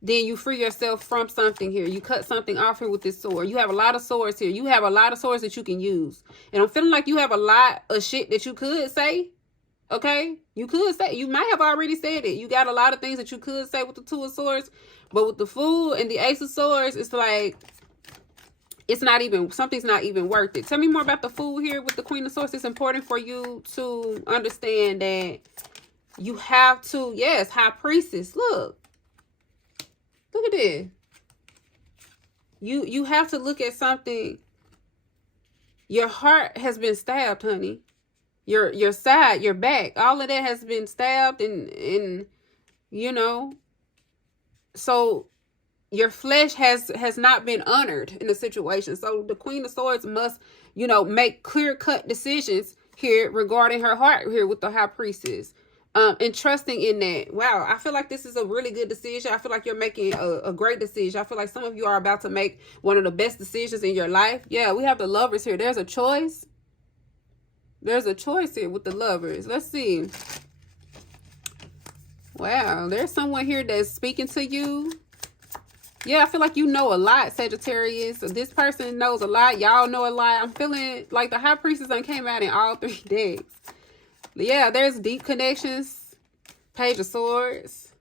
then you free yourself from something here. You cut something off here with this sword. You have a lot of swords here. You have a lot of swords that you can use. And I'm feeling like you have a lot of shit that you could say. Okay? You could say. You might have already said it. You got a lot of things that you could say with the 2 of Swords. But with the Fool and the Ace of Swords, it's like, something's not even worth it. Tell me more about the Fool here with the Queen of Swords. It's important for you to understand that you have to, yes, High Priestess. Look at this. You have to look at something. Your heart has been stabbed, honey. Your side, your back, all of that has been stabbed and so your flesh has not been honored in the situation. So the Queen of Swords must, make clear-cut decisions here regarding her heart here with the High Priestess. And trusting in that. Wow, I feel like this is a really good decision. I feel like you're making a great decision. I feel like some of you are about to make one of the best decisions in your life. Yeah, we have the Lovers here. There's a choice. There's a choice here with the Lovers. Let's see. Wow, there's someone here that's speaking to you. Yeah, I feel like you know a lot, Sagittarius. So this person knows a lot. Y'all know a lot. I'm feeling like the High Priestess came out in all 3 decks. Yeah, there's deep connections. Page of Swords.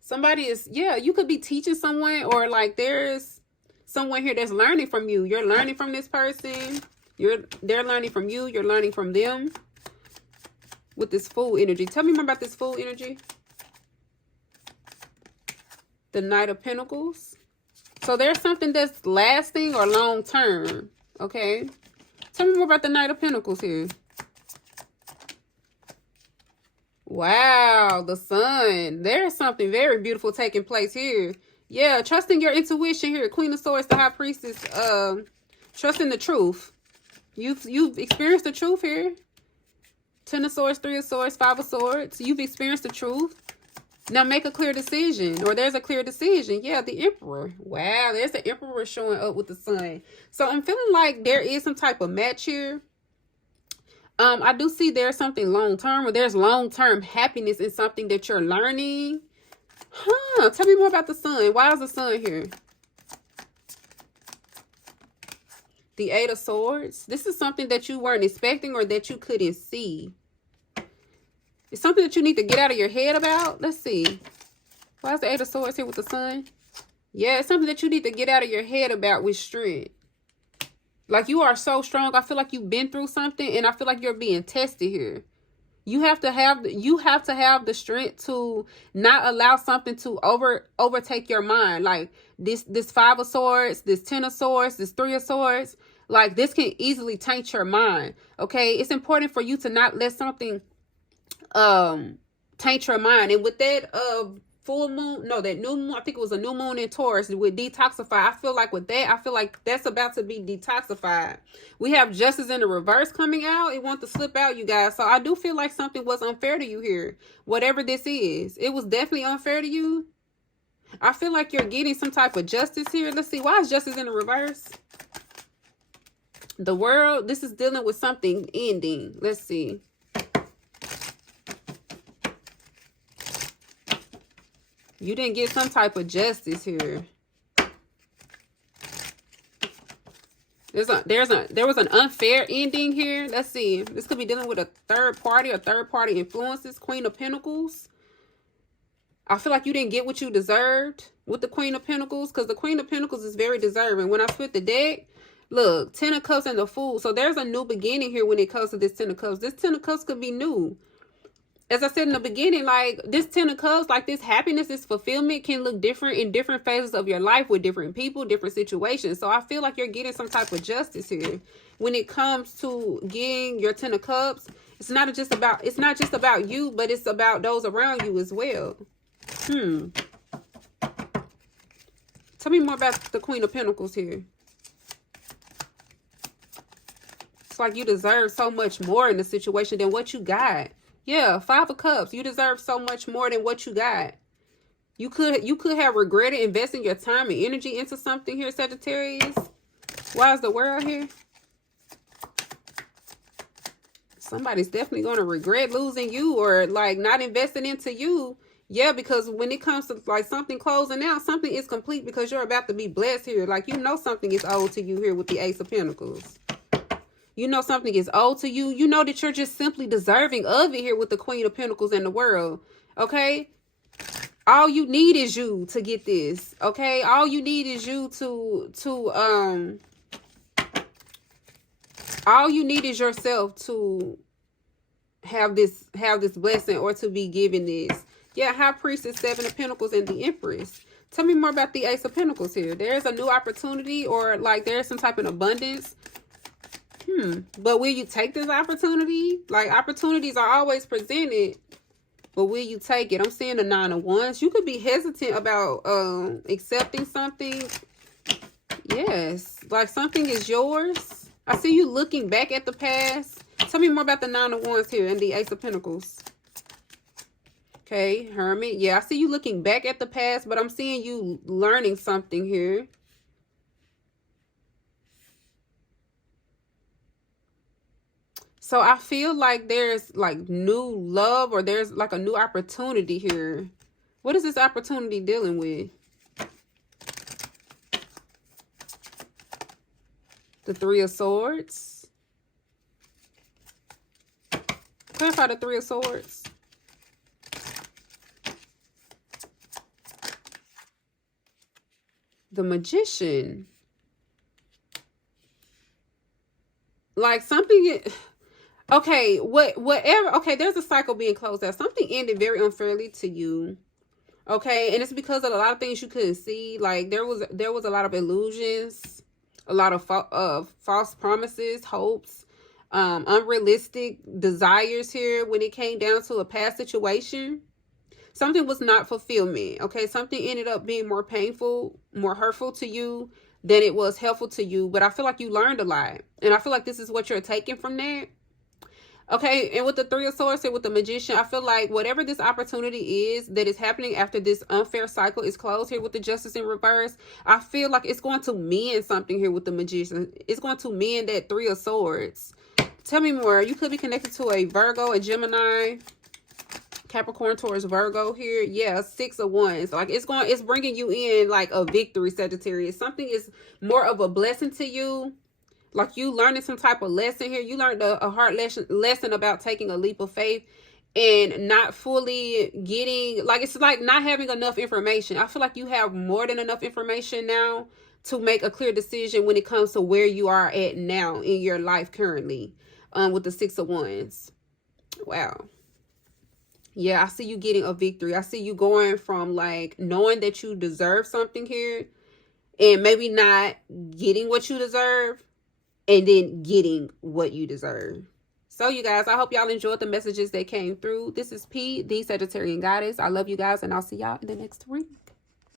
Somebody is, you could be teaching someone, or like there's someone here that's learning from you. You're learning from this person. They're learning from you. You're learning from them. With this Fool energy. Tell me more about this Fool energy. The Knight of Pentacles. So there's something that's lasting or long term. Okay. Tell me more about the Knight of Pentacles here. Wow, the Sun. There's something very beautiful taking place here. Yeah, trusting your intuition here. Queen of Swords, the High Priestess. Trusting the truth. You've experienced the truth here. 10 of Swords, 3 of Swords, 5 of Swords. You've experienced the truth. Now make a clear decision, or there's a clear decision. Yeah, the Emperor. Wow, there's the Emperor showing up with the Sun. So I'm feeling like there is some type of match here. I do see there's something long-term, or there's long-term happiness in something that you're learning. Tell me more about the Sun. Why is the Sun here? The 8 of Swords. This is something that you weren't expecting or that you couldn't see. It's something that you need to get out of your head about. Let's see. Why is the 8 of Swords here with the Sun? Yeah, it's something that you need to get out of your head about with strength. Like, you are so strong. I feel like you've been through something, and I feel like you're being tested here. You have to have the strength to not allow something to overtake your mind. Like this 5 of Swords, this 10 of Swords, this 3 of Swords. Like, this can easily taint your mind. Okay, it's important for you to not let something taint your mind. And with that full moon, no, that new moon, I think it was a new moon in Taurus with detoxify. I feel like with that, I feel like that's about to be detoxified. We have Justice in the reverse coming out. It wants to slip out, you guys. So I do feel like something was unfair to you here. Whatever this is, it was definitely unfair to you. I feel like you're getting some type of justice here. Let's see. Why is Justice in the reverse? The World. This is dealing with something ending. Let's see. You didn't get some type of justice here. There was an unfair ending here. Let's see. This could be dealing with a third party or third party influences. Queen of Pentacles. I feel like you didn't get what you deserved with the Queen of Pentacles, because the Queen of Pentacles is very deserving. When I split the deck, look, 10 of Cups and the Fool. So there's a new beginning here when it comes to this 10 of Cups. This 10 of Cups could be new. as I said in the beginning, like this 10 of Cups, like this happiness, this fulfillment can look different in different phases of your life with different people, different situations. So I feel like you're getting some type of justice here when it comes to getting your 10 of Cups. It's not just about you, but it's about those around you as well. Tell me more about the Queen of Pentacles here. It's like you deserve so much more in the situation than what you got. Yeah, 5 of Cups. You deserve so much more than what you got. You could have regretted investing your time and energy into something here, Sagittarius. Why is the World here? Somebody's definitely going to regret losing you or like not investing into you. Yeah, because when it comes to like something closing out, something is complete because you're about to be blessed here. Like, you know, something is owed to you here with the Ace of Pentacles. You know something is owed to you. You know that you're just simply deserving of it here with the Queen of Pentacles and the World. Okay? All you need is you to get this. Okay? All you need is you all you need is yourself to have this blessing or to be given this. Yeah, High Priestess, 7 of Pentacles, and the Empress. Tell me more about the Ace of Pentacles here. There's a new opportunity or like there's some type of abundance. But will you take this opportunity? Like, opportunities are always presented, but will you take it? I'm seeing the 9 of Wands. You could be hesitant about accepting something. Yes, like something is yours. I see you looking back at the past. Tell me more about the 9 of Wands here and the Ace of Pentacles. Okay, Hermit. Yeah, I see you looking back at the past, but I'm seeing you learning something here. So I feel like there's like new love or there's like a new opportunity here. What is this opportunity dealing with? The 3 of Swords. Clarify the 3 of Swords. The Magician. Like something... Okay, whatever. Okay, there's a cycle being closed out. Something ended very unfairly to you. Okay, and it's because of a lot of things you couldn't see. Like there was a lot of illusions, a lot of false promises, hopes, unrealistic desires here when it came down to a past situation. Something was not fulfillment. Okay, something ended up being more painful, more hurtful to you than it was helpful to you. But I feel like you learned a lot, and I feel like this is what you're taking from that. Okay, and with the 3 of Swords here with the Magician, I feel like whatever this opportunity is that is happening after this unfair cycle is closed here with the Justice in reverse, I feel like it's going to mend something here with the Magician. It's going to mend that 3 of Swords. Tell me more. You could be connected to a Virgo, a Gemini, Capricorn, Taurus, Virgo here. Yeah, 6 of Wands. Like it's bringing you in like a victory, Sagittarius. Something is more of a blessing to you. Like you learning some type of lesson here. You learned a hard lesson about taking a leap of faith and not fully getting, like, it's like not having enough information. I feel like you have more than enough information now to make a clear decision when it comes to where you are at now in your life currently, with the 6 of Wands. Wow. Yeah, I see you getting a victory. I see you going from like knowing that you deserve something here and maybe not getting what you deserve, and then getting what you deserve. So you guys, I hope y'all enjoyed the messages that came through. This is P, the Sagittarian Goddess. I love you guys, and I'll see y'all in the next reading.